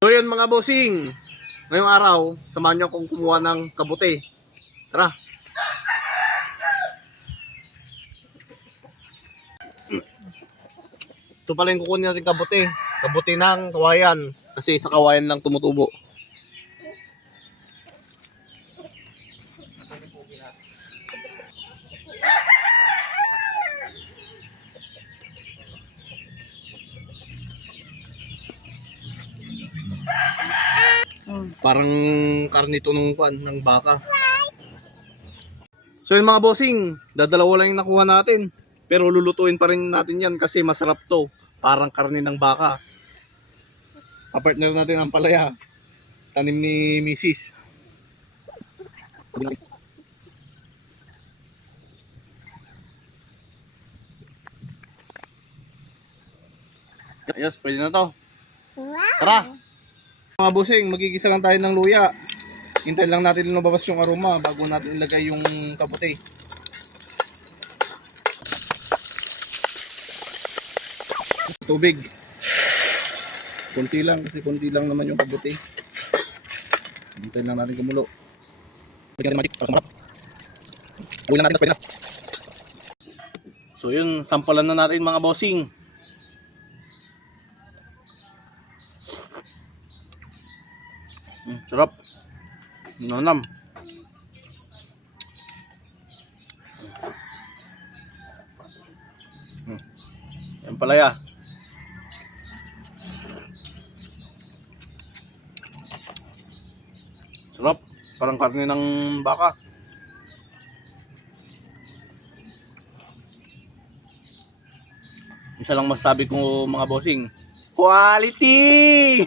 So yun mga bossing, ngayong araw, samahan nyo akong kumuha ng kabuti. Tara! Ito pala yung kukunin natin kabuti. Kabuti ng kawayan. Kasi sa kawayan lang tumutubo. Parang karnito ng baka. So yun mga bossing, dadalawa lang yung nakuha natin. Pero lulutuin pa rin natin yan kasi masarap to. Parang karne ng baka. Kapartner natin ang palaya. Tanim ni Mrs. Yes, pwede na to. Tara! Mga bossing, magigisa lang tayo ng luya. Hintayin lang natin lumabas yung aroma bago natin ilagay yung kabuti. Tubig. Kunti lang kasi kunti lang naman yung kabuti. Hintayin lang natin kumulo. Lagyan natin magic para sumarap. Uwi lang natin tapos pwede na. So yun, sampalan na natin mga bossing. Sarap. Nanam. Yan palaya. Sarap. Parang karne ng baka. Isa lang masasabi ko mga bossing. Quality!